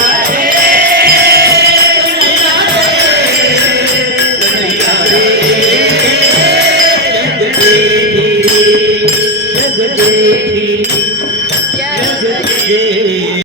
Yeah.